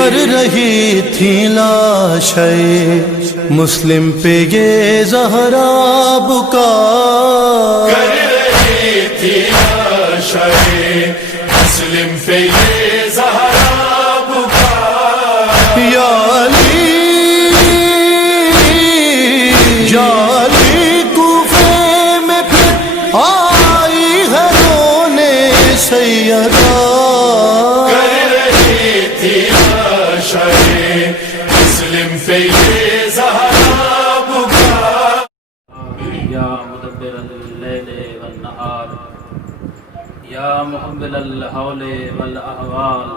کر رہی تھی لاشیں مسلم پہ یہ زہرا بکا، کر رہی تھی لاشیں مسلم پہ یہ زہرا بکا، یا علی یا علی کوفے میں پھر آئی ہے رونے سیدہ، مسلم پہ یہ زہرا بکا۔ یا مدبر اللیل والنہار یا محول الحول والاحوال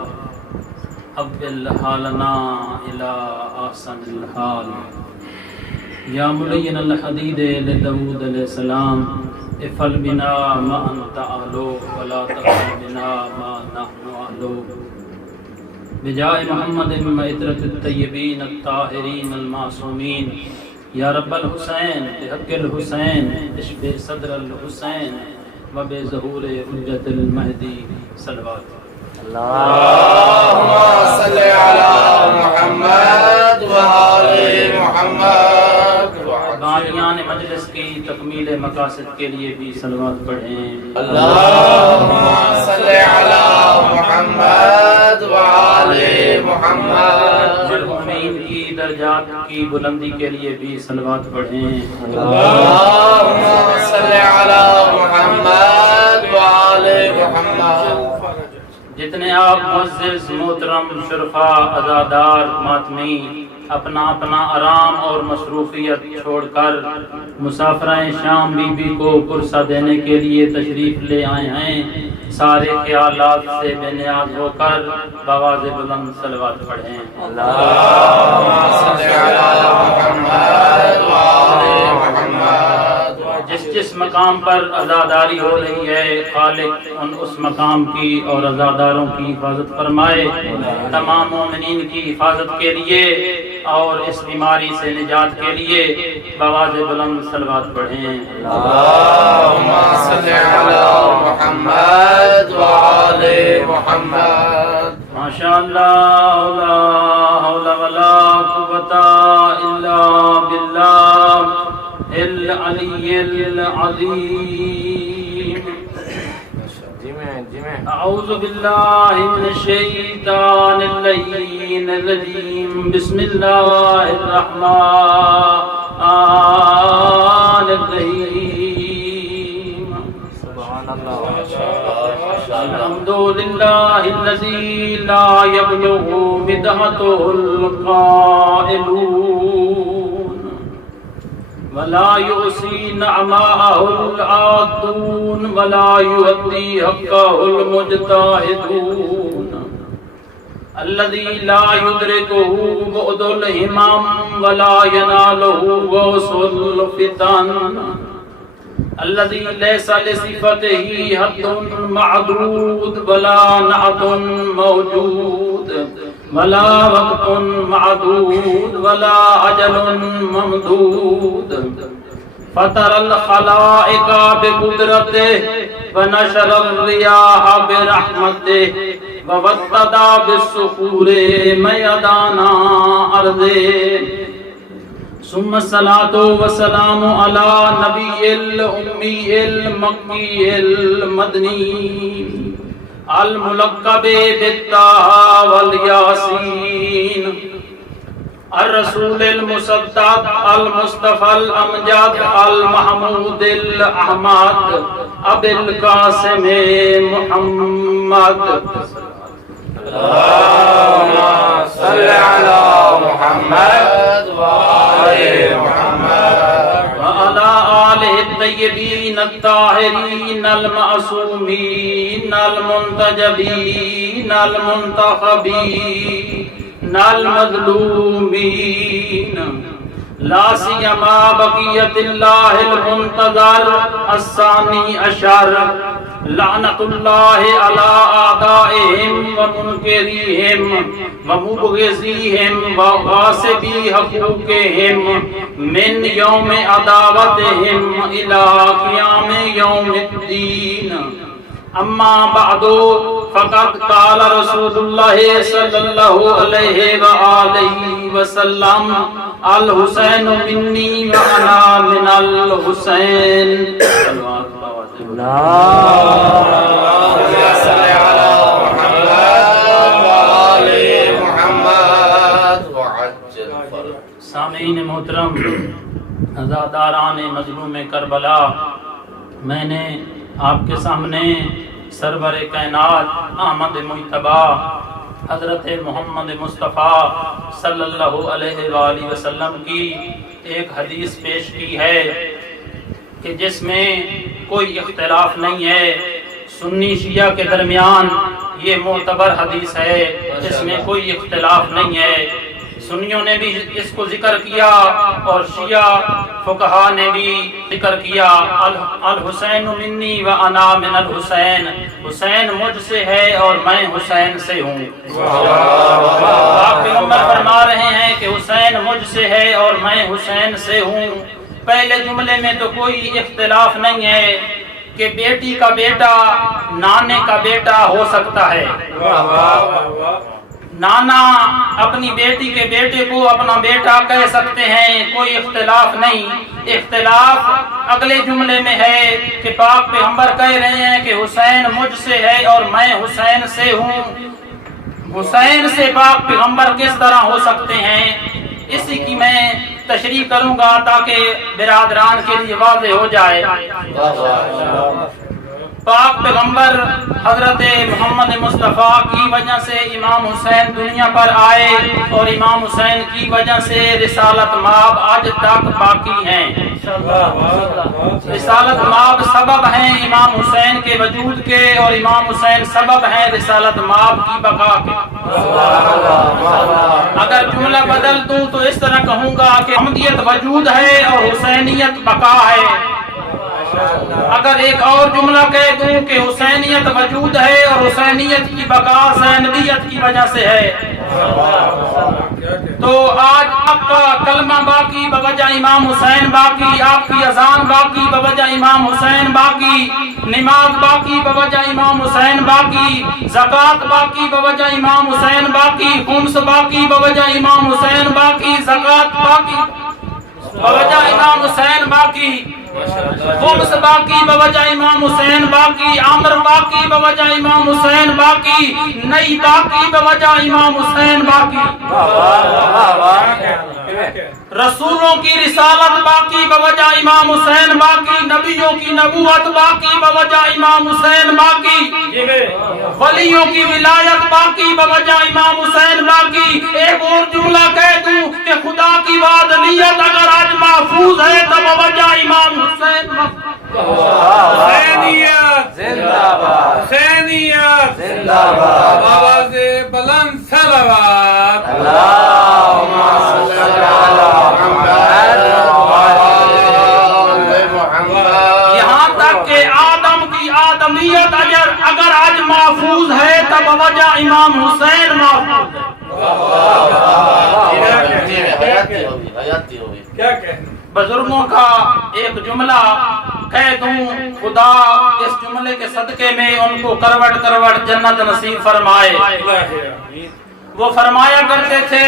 حول حالنا الى احسن الحال، یا ملین الحدید لداود علیہ السلام افعل بنا ما انت اہلو ولا تفعل بنا ما نحن اہلو، بجائے محمد عطرت الطیبین الطاہرین المعصومین، یا رب الحسین بحق الحسین اشف صدر الحسین و بظہور حجت المہدی صلوات۔ اللہم صلی علی محمد و آل محمد۔ بانیان مجلس کی تکمیل مقاصد کے لیے بھی صلوات پڑھیں۔ اللہم صلی علی محمد و آل محمد۔ مرحومین کی درجات کی بلندی کے لیے بھی صلوات پڑھیں۔ اللہم صلی علی محمد و آل محمد۔ جتنے آپ معزز محترم شرفاء عزادار ماتمی اپنا اپنا آرام اور مصروفیت چھوڑ کر مسافرائے شام بی بی کو پرسہ دینے کے لیے تشریف لے آئے ہیں، سارے خیالات سے بے نیاز ہو کر بآواز بلند صلوات پڑھیں۔ اللہم صلی علی محمد و آل محمد۔ جس مقام پر عزاداری ہو رہی ہے خالق اس مقام کی اور عزاداروں کی حفاظت فرمائے، تمام مومنین کی حفاظت کے لیے اور اس بیماری سے نجات کے لیے بآواز بلند صلوات پڑھیں۔ اللہم صلی علی محمد و آل محمد۔ ماشاءاللہ لا حول ولا قوة الا باللہ العلی العظیم۔ اعوذ باللہ من الشیطان اللعین الرجیم، بسم اللہ الرحمن الرحیم۔ الحمد للہ الذی لا یبلغ مدحته القائلون ولا يؤسي نعماءه العادون ولا يؤدي حقه المجتهدون، الذي لا يدركه بعد الهمام ولا يناله غوص الفتن، الذي ليس لصفته حد معدود ولا نعت موجود ولا وقت معدود ولا أجل ممدود، فطر الخلائق بقدرته ونشر الرياح برحمته ووطد بالصخور ميدان أرضه، ثم الصلاة والسلام على نبي الأمي المكي المدني الملقب بالطه والياسين، الرسول المصدق المصطفى الأمجد المحمود الأحمد أبي القاسم محمد۔ اللہم صلی علی محمد و آل محمد وعلى آله الطيبين الطاهرين المعصومين المنتجبين المنتخبين المظلومين، لا سيما بقية الله المنتظر الثاني عشر، لعنة الله على أعدائهم ومنكريهم ومبغضيهم وغاصبي حقوقهم من يوم عداوتهم إلى قيام يوم الدين، اما بعد فقد قال رسول اللہ صلی اللہ علیہ وآلہ وسلم الحسین منی وانا من الحسین. سامعین محترم، عزاداران مظلوم کربلا، میں نے آپ کے سامنے سرور کائنات احمد مجتبی حضرت محمد مصطفیٰ صلی اللہ علیہ وآلہ وسلم کی ایک حدیث پیش کی ہے کہ جس میں کوئی اختلاف نہیں ہے. سنی شیعہ کے درمیان یہ معتبر حدیث ہے، اس میں کوئی اختلاف نہیں ہے. سنیوں نے بھی اس کو ذکر کیا اور شیعہ فقہا نے بھی ذکر کیا. الحسین منی و انا من الحسین، حسین مجھ سے ہے اور میں حسین سے ہوں. آپ پیغمبر فرما رہے ہیں کہ حسین مجھ سے ہے اور میں حسین سے ہوں. پہلے جملے میں تو کوئی اختلاف نہیں ہے کہ بیٹی کا بیٹا نانے کا بیٹا ہو سکتا ہے. نانا اپنی بیٹی کے بیٹے کو اپنا بیٹا کہہ سکتے ہیں، کوئی اختلاف نہیں. اختلاف اگلے جملے میں ہے کہ پاک پیغمبر کہہ رہے ہیں کہ حسین مجھ سے ہے اور میں حسین سے ہوں. حسین سے پاک پیغمبر کس طرح ہو سکتے ہیں، اسی کی میں تشریح کروں گا تاکہ برادران کے لیے واضح ہو جائے. پاک پیغمبر حضرت محمد مصطفیٰ کی وجہ سے امام حسین دنیا پر آئے اور امام حسین کی وجہ سے رسالت مآب آج تک باقی ہیں. رسالت مآب سبب ہیں امام حسین کے وجود کے اور امام حسین سبب ہیں رسالت مآب کی بقا کے. اگر جملہ بدل دوں تو اس طرح کہوں گا کہ احمدیت وجود ہے اور حسینیت بقا ہے. اگر ایک اور جملہ کہہ دوں کہ حسینیت وجود ہے اور حسینیت کی بقا زینبیت کی وجہ سے ہے، تو آج آپ کا کلمہ باقی بوجہ امام حسین باقی، آپ کی اذان باقی بوجہ امام حسین باقی، نماز باقی بوجہ امام حسین باقی، زکوٰۃ باقی بوجہ امام حسین باقی، خمس باقی بوجہ امام حسین باقی، زکوٰۃ باقی بوجہ امام حسین باقی، خمس باقی بوجہ امام حسین باقی، عمر باقی بوجہ امام حسین باقی، نئی باقی بوجہ امام حسین باقی. رسولوں کی رسالت باقی بوجہ امام حسین باقی، نبیوں کی نبوت باقی بوجہ امام حسین باقی، ولیوں کی ولایت باقی بوجہ امام حسین باقی. ایک اور جملہ کہہ دوں کہ خدا کی وعدلیت اگر آج محفوظ ہے تو بوجہ امام حسین باقی. حسینیت زندہ باد، حسینیت زندہ باد، آواز بلند صلوات. اللہم صل علی محمد. یہاں تک کہ آدم کی آدمیت اگر آج محفوظ ہے تب وجہ امام حسین محفوظ ہے. بزرگوں کا ایک جملہ کہہ دوں، خدا اس جملے کے صدقے میں ان کو کروٹ کروٹ جنت نصیب فرمائے. وہ فرمایا کرتے تھے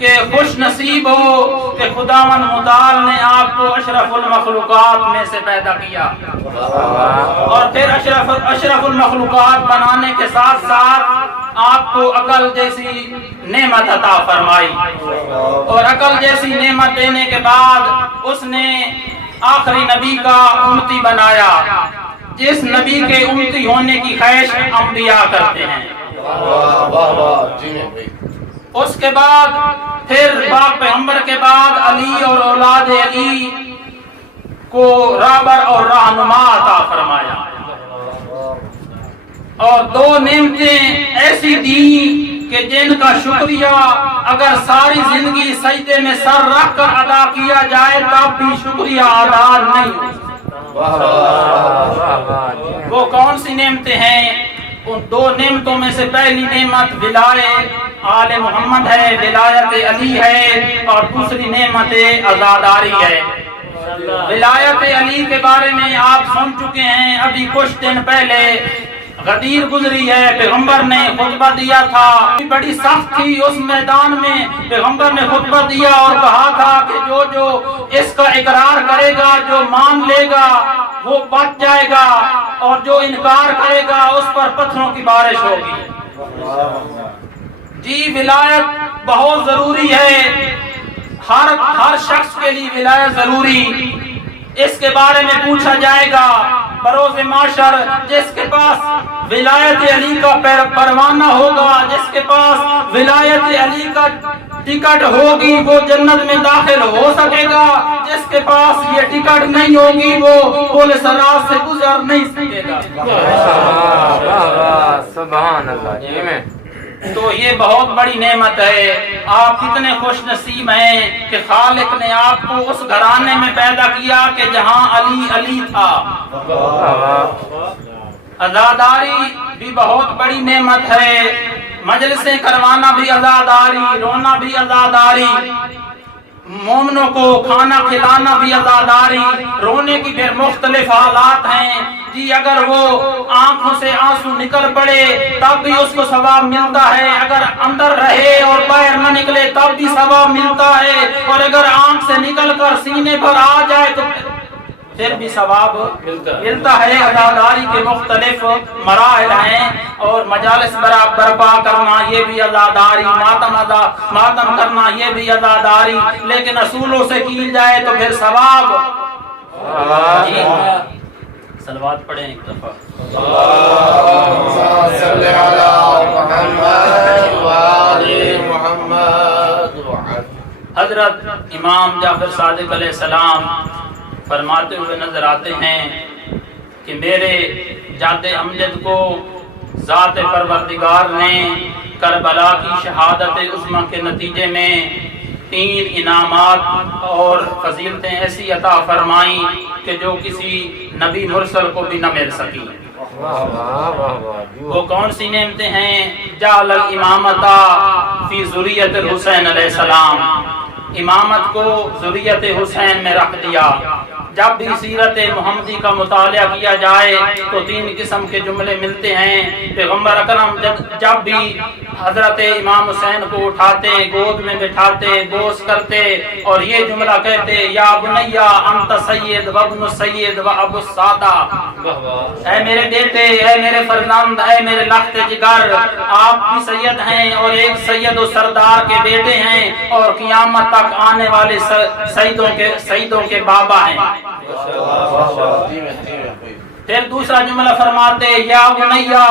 کہ خوش نصیب ہو کہ خداوند متعال نے آپ کو اشرف المخلوقات میں سے پیدا کیا اور پھر اشرف المخلوقات بنانے کے ساتھ ساتھ آپ کو عقل جیسی نعمت عطا فرمائی اور عقل جیسی نعمت دینے کے بعد اس نے آخری نبی کا امتی بنایا. جس نبی کے امتی ہونے کی خواہش انبیاء کرتے ہیں. اس کے بعد پھر پاک پیغمبر کے بعد علی اور اولاد علی کو رہبر اور رہنما عطا فرمایا اور دو نعمتیں ایسی دی کہ جن کا شکریہ اگر ساری زندگی سجدے میں سر رکھ کر ادا کیا جائے تب بھی شکریہ ادا نہیں ہو. وہ کون سی نعمتیں ہیں؟ ان دو نعمتوں میں سے پہلی نعمت ولایت آل محمد ہے، ولایت علی ہے، اور دوسری نعمت عزاداری ہے. ولایت علی کے بارے میں آپ سن چکے ہیں، ابھی کچھ دن پہلے غدیر گزری ہے، پیغمبر نے خطبہ دیا تھا، بڑی سخت تھی اس میدان میں، پیغمبر نے خطبہ دیا اور کہا تھا کہ جو اس کا اقرار کرے گا، جو مان لے گا وہ بچ جائے گا، اور جو انکار کرے گا اس پر پتھروں کی بارش ہوگی۔ جی ولایت بہت ضروری ہے، ہر شخص کے لیے ولایت ضروری، اس کے بارے میں پوچھا جائے گا بروز معاشر۔ جس کے پاس ولایت علی کا پروانہ ہوگا، جس کے پاس ولایت علی کا ٹکٹ ہوگی وہ جنت میں داخل ہو سکے گا، جس کے پاس یہ ٹکٹ نہیں ہوگی وہ پولیس راز سے گزر نہیں سکے گا۔ سبحان اللہ۔ تو یہ بہت بڑی نعمت ہے، آپ کتنے خوش نصیب ہیں کہ خالق نے آپ کو اس گھرانے میں پیدا کیا کہ جہاں علی علی تھا۔ عزاداری بھی بہت بڑی نعمت ہے، مجلسیں کروانا بھی عزاداری، رونا بھی عزاداری، مومنوں کو کھانا کھلانا بھی عزاداری۔ رونے کی پھر مختلف حالات ہیں جی، اگر وہ آنکھوں سے آنسو نکل پڑے تب بھی اس کو ثواب ملتا ہے، اگر اندر رہے اور باہر نہ نکلے تب بھی ثواب ملتا ہے، اور اگر آنکھ سے نکل کر سینے پر آ جائے تو پھر بھی ثواب ملتا ہے۔ عزاداری کے مختلف مراحل ہیں، اور مجالس برپا کرنا یہ بھی عزاداری، ماتم کرنا یہ بھی عزاداری، لیکن اصولوں سے کی جائے تو پھر ثواب۔ جی صلوات پڑھیں ایک دفعہ۔ حضرت امام جعفر صادق علیہ السلام فرماتے ہوئے نظر آتے ہیں کہ میرے جد امجد کو ذات پروردگار نے کربلا کی شہادت عظمی کے نتیجے میں 3 انعامات اور فضیلتیں ایسی عطا فرمائیں کہ جو کسی نبی مرسل کو بھی نہ مل سکی۔ وہ کون سی نعمتیں ہیں؟ جعل الامامۃ فی ذریۃ الحسین علیہ السلام، امامت کو ذریت حسین میں رکھ دیا۔ جب بھی سیرت محمدی کا مطالعہ کیا جائے تو 3 قسم کے جملے ملتے ہیں۔ پیغمبر اکرم جب بھی حضرت امام حسین کو اٹھاتے، گود میں بٹھاتے، بوس کرتے اور یہ جملہ کہتے، یا بنیا انت سید و ابن السید و ابو السادہ، اے میرے بیٹے، اے میرے فرزند، اے میرے لخت جگر، آپ بھی سید ہیں اور ایک سید و سردار کے بیٹے ہیں، اور قیامت تک آنے والے سیدوں کے بابا ہیں۔ پھر دوسرا جملہ فرماتے، یا بنیا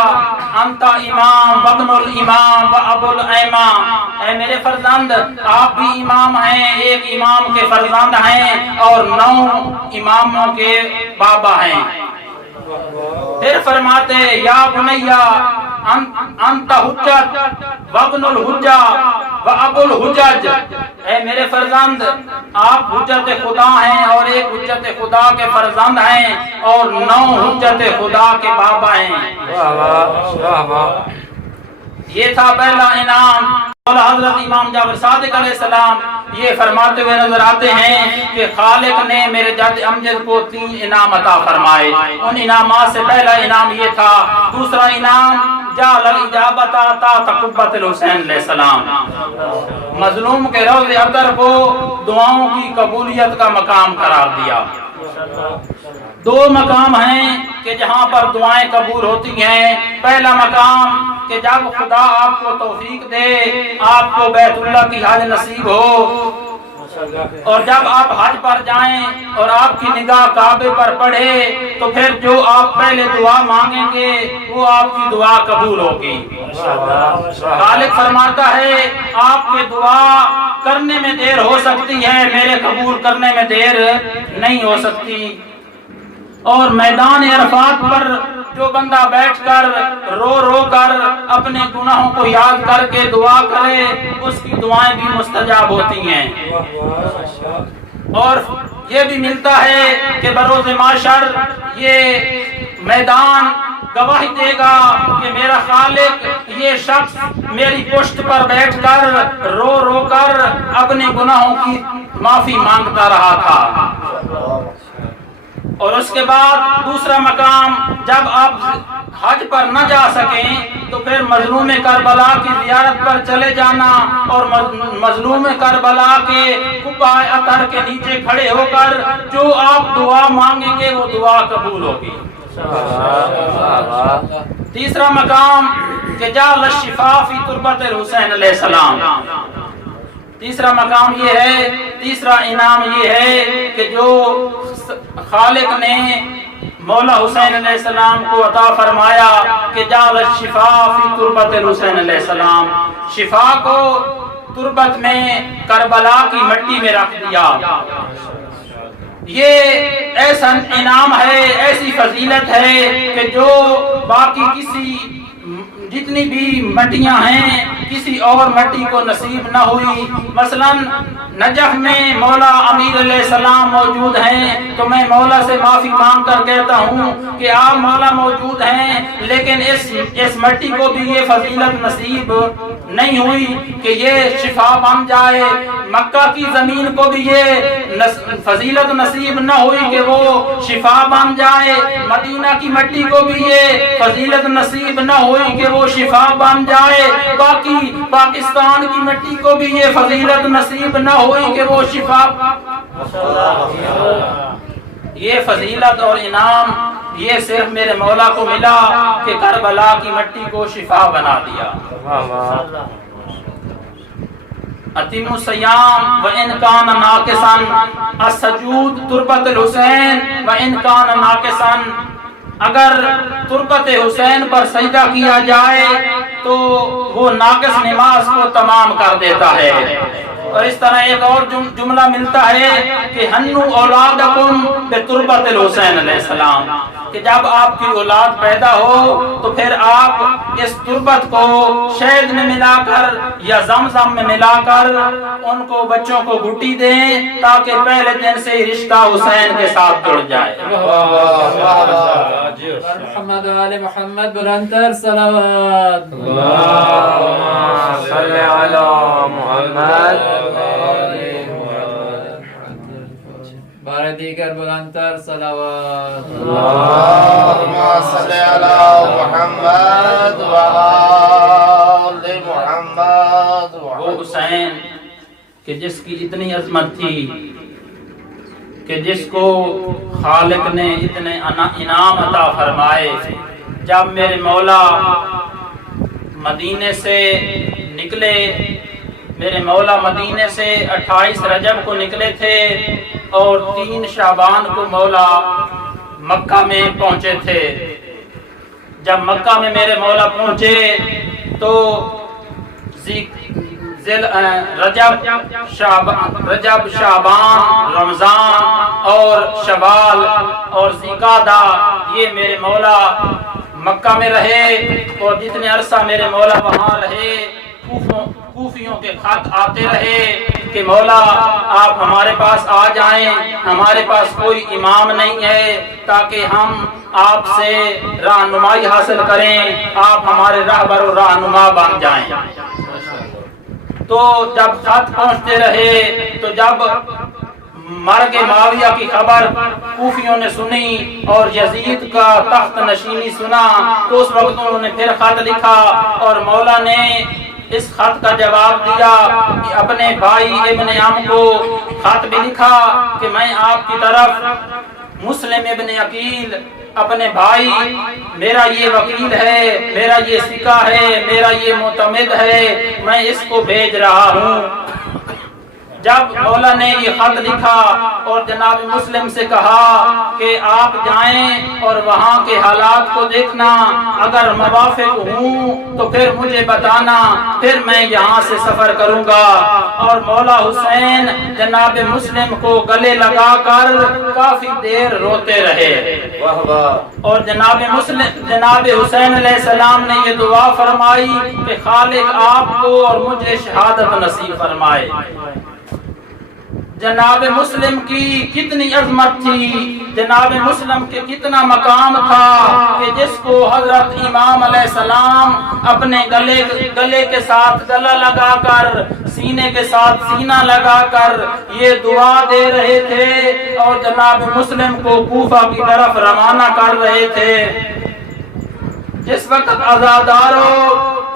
انت امام وابن الامام و ابو الائمہ، اے میرے فرزند آپ بھی امام ہیں، ایک امام کے فرزند ہیں اور 9 اماموں کے بابا ہیں۔ پھر فرماتے، یا بنیا انت حجت وابن الحجہ و ابو الحجج، اے میرے فرزند آپ حجت خدا ہیں اور ایک حجت خدا کے فرزند ہیں اور 9 حجت خدا کے بابا ہیں۔ یہ تھا پہلا انعام۔ اور حضرت امام جعفر صادق علیہ السلام یہ فرماتے ہوئے نظر آتے ہیں کہ خالق نے میرے جد امجد کو 3 انعام عطا فرمائے۔ ان انعامات سے پہلا انعام یہ تھا۔ دوسرا انعام جعل الاجابۃ تحت قبۃ الحسین علیہ السلام، مظلوم کے روض اطہر کو دعاؤں کی قبولیت کا مقام قرار دیا۔ 2 مقام ہیں کہ جہاں پر دعائیں قبول ہوتی ہیں۔ پہلا مقام کہ جب خدا آپ کو توفیق دے، آپ کو بیت اللہ کی حج نصیب ہو، اور جب آپ حج پر جائیں اور آپ کی نگاہ کعبے پر پڑے تو پھر جو آپ پہلے دعا مانگیں گے وہ آپ کی دعا قبول ہوگی۔ خالق فرماتا ہے آپ کی دعا کرنے میں دیر ہو سکتی ہے، میرے قبول کرنے میں دیر نہیں ہو سکتی۔ اور میدان عرفات پر جو بندہ بیٹھ کر رو کر اپنے گناہوں کو یاد کر کے دعا کرے اس کی دعائیں بھی مستجاب ہوتی ہیں۔ اور یہ بھی ملتا ہے کہ بروز محشر یہ میدان گواہی دے گا کہ میرا خالق یہ شخص میری پشت پر بیٹھ کر رو کر اپنے گناہوں کی معافی مانگتا رہا تھا۔ اور اس کے بعد دوسرا مقام، جب آپ حج پر نہ جا سکیں تو پھر مظلوم کربلا کی زیارت پر چلے جانا اور مظلوم کربلا کے قبہ اطہر کے نیچے کھڑے ہو کر جو آپ دعا مانگیں گے وہ دعا قبول ہوگی۔ تیسرا مقام کہ جعل الشفاء فی تربۃ الحسین علیہ السلام۔ تیسرا مقام یہ ہے، تیسرا انعام یہ ہے کہ جو خالق نے مولا حسین علیہ السلام کو عطا فرمایا کہ جعل الشفاء فی تربۃ الحسین علیہ السلام، شفا کو تربت میں کربلا کی مٹی میں رکھ دیا۔ یہ ایسا انعام ہے، ایسی فضیلت ہے کہ جو باقی کسی جتنی بھی مٹیاں ہیں کسی اور مٹی کو نصیب نہ ہوئی۔ مثلا نجف میں مولا امیر علیہ السلام موجود ہیں تو میں مولا سے معافی مانگ کر کہتا ہوں کہ آپ مولا موجود ہیں، لیکن اس مٹی کو بھی یہ فضیلت نصیب نہیں ہوئی کہ یہ شفا بن جائے۔ مکہ کی زمین کو بھی یہ فضیلت نصیب نہ ہوئی کہ وہ شفا بن جائے۔ مدینہ کی مٹی کو بھی یہ فضیلت نصیب نہ ہوئی کہ وہ شفا بن جائے۔ باقی پاکستان کی مٹی کو بھی یہ فضیلت نصیب نہ ہوئی کہ وہ شفا۔ یہ فضیلت اور انعام یہ صرف میرے مولا کو ملا کہ کربلا کی مٹی کو شفا بنا دیا۔ اتم الصیام وان کان ناقصا، السجود تربۃ الحسین وان کان ناقصا، اگر تربت حسین پر سجدہ کیا جائے تو وہ ناقص نماز کو تمام کر دیتا ہے۔ اور اس طرح ایک اور جملہ ملتا ہے کہ ہنو اولادکم بتربت الحسین علیہ السلام، کہ جب آپ کی اولاد پیدا ہو تو پھر آپ اس تربت کو شہد میں ملا کر یا زمزم میں ملا کر ان کو بچوں کو گھٹی دیں تاکہ پہلے دن سے ہی رشتہ حسین کے ساتھ جڑ جائے۔ محمد و آل محمد بلندتر صلوات۔ اللهم صل على محمد بار دیگر بلندتر صلوات۔ اللهم صل على محمد وآل محمد۔ وہ حسین کہ جس کی اتنی عظمت تھی کہ جس کو خالق نے اتنے انعام عطا فرمائے، جب میرے مولا مدینے سے نکلے، میرے مولا مدینے سے 28 رجب کو نکلے تھے اور 3 شعبان کو مولا مکہ میں پہنچے تھے۔ جب مکہ میں میرے مولا پہنچے تو رجب شعبان رمضان اور شوال اور ذوالقعدہ یہ میرے مولا مکہ میں رہے، اور جتنے عرصہ میرے مولا وہاں رہے کوفیوں کے خط آتے رہے کہ مولا آپ ہمارے پاس آ جائیں، ہمارے پاس کوئی امام نہیں ہے تاکہ ہم آپ سے رہنمائی حاصل کریں، آپ ہمارے رہبر و رہنما بن جائیں۔ تو جب خط پہنچتے رہے تو جب مرگ معاویہ کی خبر کوفیوں نے سنی اور یزید کا تخت نشینی سنا تو اس وقت انہوں نے پھر خط لکھا، اور مولا نے اس خط کا جواب دیا کہ اپنے بھائی ابن عم کو خط بھی لکھا کہ میں آپ کی طرف مسلم ابن عقیل اپنے بھائی، میرا یہ وکیل ہے، میرا یہ سکہ ہے، میرا یہ معتمد ہے، میں اس کو بھیج رہا ہوں۔ جب مولا نے یہ خط لکھا اور جناب مسلم سے کہا کہ آپ جائیں اور وہاں کے حالات کو دیکھنا، اگر موافق ہوں تو پھر مجھے بتانا، پھر میں یہاں سے سفر کروں گا۔ اور مولا حسین جناب مسلم کو گلے لگا کر کافی دیر روتے رہے، اور جناب حسین علیہ السلام نے یہ دعا فرمائی کہ خالق آپ کو اور مجھے شہادت نصیب فرمائے۔ جناب مسلم کی کتنی عظمت تھی، جناب مسلم کے کتنا مقام تھا کہ جس کو حضرت امام علیہ السلام اپنے گلے کے ساتھ گلا لگا کر، سینے کے ساتھ سینہ لگا کر یہ دعا دے رہے تھے اور جناب مسلم کو کوفہ کی طرف روانہ کر رہے تھے۔ جس وقت عزاداروں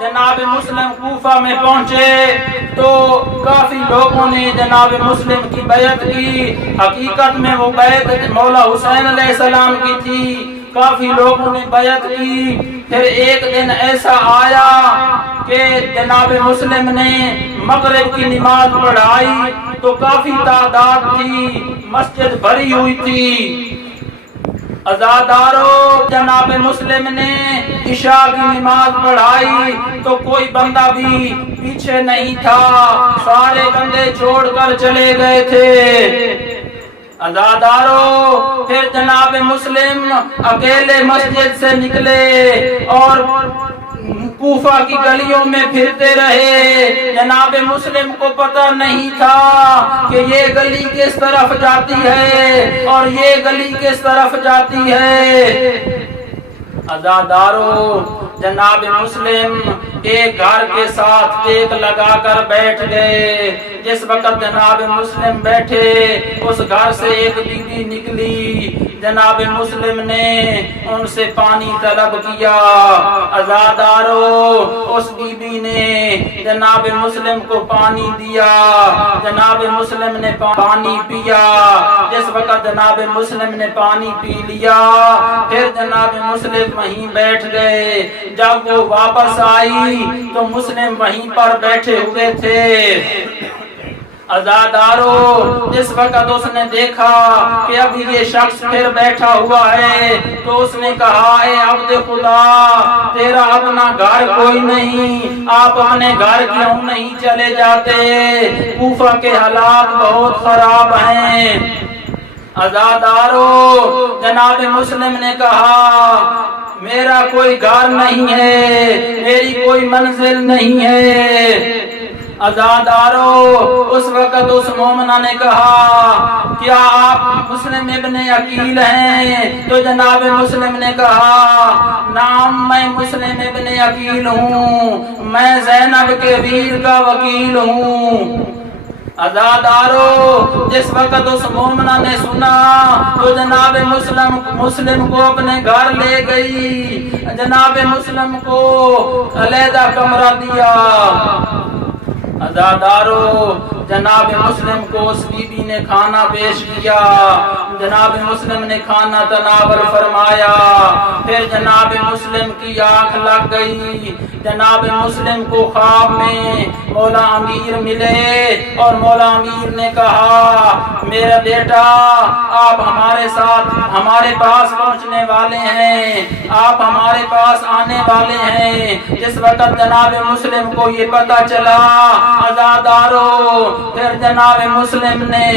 جناب مسلم کوفہ میں پہنچے تو کافی لوگوں نے جناب مسلم کی بیعت کی، حقیقت میں وہ بیعت مولا حسین علیہ السلام کی تھی، کافی لوگوں نے بیعت کی۔ پھر ایک دن ایسا آیا کہ جناب مسلم نے مغرب کی نماز پڑھائی تو کافی تعداد تھی، مسجد بھری ہوئی تھی۔ عزاداروں جناب مسلم نے عشاء کی نماز پڑھائی تو کوئی بندہ بھی پیچھے نہیں تھا، سارے بندے چھوڑ کر چلے گئے تھے۔ عزاداروں پھر جناب مسلم اکیلے مسجد سے نکلے اور کوفہ کی گلیوں میں پھرتے رہے۔ جناب مسلم کو پتہ نہیں تھا کہ یہ گلی کس طرف جاتی ہے اور یہ گلی کس طرف جاتی ہے۔ عزاداروں جناب مسلم ایک گھر کے ساتھ ٹیک لگا کر بیٹھ گئے۔ جس وقت جناب مسلم بیٹھے اس گھر سے ایک بی بی نکلی، جناب مسلم نے ان سے پانی طلب کیا۔ عزاداروں اس بی بی نے جناب مسلم کو پانی دیا، جناب مسلم نے پانی پیا۔ جس وقت جناب مسلم نے پانی پی لیا پھر جناب مسلم وہیں بیٹھ گئے۔ جب وہ واپس آئی تو مسلم وہیں پر بیٹھے ہوئے تھے۔ عزاداروں جس وقت اس نے دیکھا کہ اب یہ شخص پھر بیٹھا ہوا ہے تو اس نے کہا، اے عبد خدا، تیرا اپنا گھر کوئی نہیں، آپ اپنے گھر کیوں نہیں چلے جاتے؟ کوفہ کے حالات بہت خراب ہیں۔ عزاداروں جناب مسلم نے کہا، میرا کوئی گھر نہیں ہے، میری کوئی منزل نہیں ہے۔ عزاداروں اس وقت اس مومنہ نے کہا، کیا آپ مسلم ابن عقیل ہیں؟ تو جناب مسلم نے کہا، نام میں مسلم ابن عقیل ہوں، میں زینب کے ویر کا وکیل ہوں۔ عزاداروں جس وقت اس مومنہ نے سنا تو جناب مسلم کو اپنے گھر لے گئی، جناب مسلم کو علیحدہ کمرہ دیا۔ عزاداروں جناب مسلم کو اس بی بی نے کھانا پیش کیا، جناب مسلم نے کھانا تناول فرمایا۔ پھر جناب مسلم کی آنکھ لگ گئی، جناب مسلم کو خواب میں مولا امیر ملے اور مولا امیر نے کہا، میرا بیٹا آپ ہمارے ساتھ ہمارے پاس پہنچنے والے ہیں، آپ ہمارے پاس آنے والے ہیں۔ جس وقت جناب مسلم کو یہ پتہ چلا، عزاداروں پھر جناب مسلم نے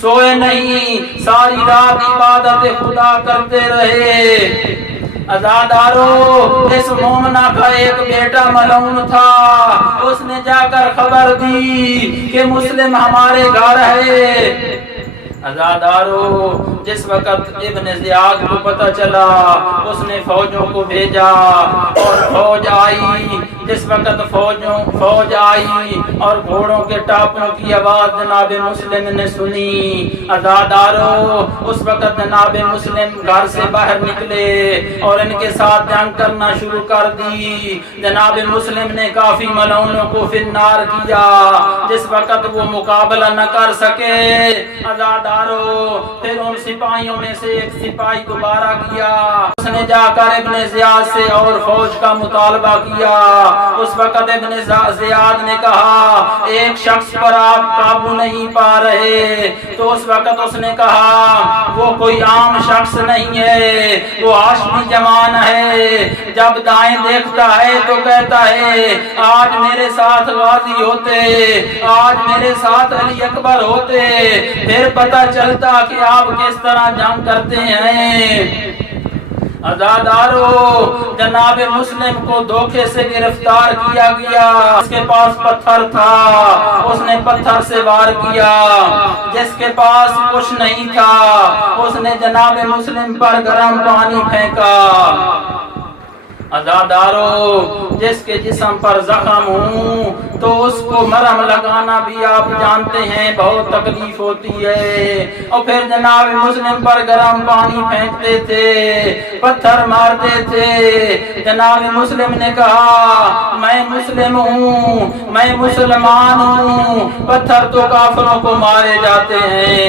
سوئے نہیں، ساری رات عبادت خدا کرتے رہے۔ عزاداروں اس مومنہ کا ایک بیٹا ملعون تھا، اس نے جا کر خبر دی کہ مسلم ہمارے گھر ہے۔ عزاداروں جس وقت ابن زیاد کو پتہ چلا اس نے فوجوں کو بھیجا اور فوج آئی۔ جس وقت فوج آئی اور گھوڑوں کے ٹاپوں کی آواز جناب مسلم نے سنی، عزاداروں اس وقت جناب مسلم گھر سے باہر نکلے اور ان کے ساتھ جنگ کرنا شروع کر دی۔ جناب مسلم نے کافی ملعونوں کو فی النار کیا۔ جس وقت وہ مقابلہ نہ کر سکے، عزاداروں پھر ان سپاہیوں میں سے ایک سپاہی دوبارہ کیا، اس نے جا کر ابن زیاد سے اور فوج کا مطالبہ کیا۔ اس وقت ابن زیاد نے کہا، ایک شخص پر آپ قابو نہیں پا رہے، تو اس وقت اس نے کہا، وہ کوئی عام شخص نہیں ہے، وہ ہاشمی جوان ہے، جب دائیں دیکھتا ہے تو کہتا ہے آج میرے ساتھ غازی ہوتے، آج میرے ساتھ علی اکبر ہوتے، پھر پتہ چلتا کہ آپ کس طرح جنگ کرتے ہیں۔ عزادارو جناب مسلم کو دھوکے سے گرفتار کیا گیا، اس کے پاس پتھر تھا، اس نے پتھر سے وار کیا، جس کے پاس کچھ نہیں تھا اس نے جناب مسلم پر گرم پانی پھینکا۔ عزادارو جس کے جسم پر زخم ہوں تو اس کو مرہم لگانا بھی آپ جانتے ہیں بہت تکلیف ہوتی ہے، اور پھر جناب مسلم پر گرم پانی پھینکتے تھے، پتھر مارتے تھے۔ جناب مسلم نے کہا میں مسلم ہوں، میں مسلمان ہوں، پتھر تو کافروں کو مارے جاتے ہیں۔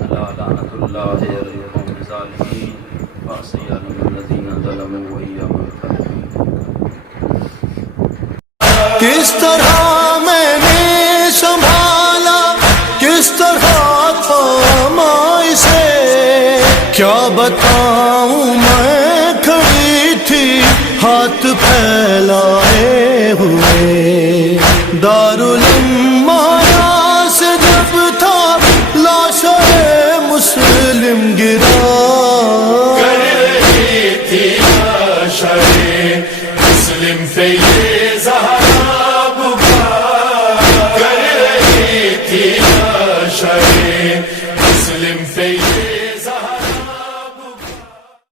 لعنت اللہ علی القوم الظالمین وسيعلم الذين ظلموا وإياهم کس طرح میں نے سنبھالا، کس طرح تھاما اسے، کیا بتاؤں میں کھڑی تھی ہاتھ پھیلائے ہوئے، دارالمارا سے جب تھا لاش مسلم گرا، کر رہی تھی لاش مسلم پہ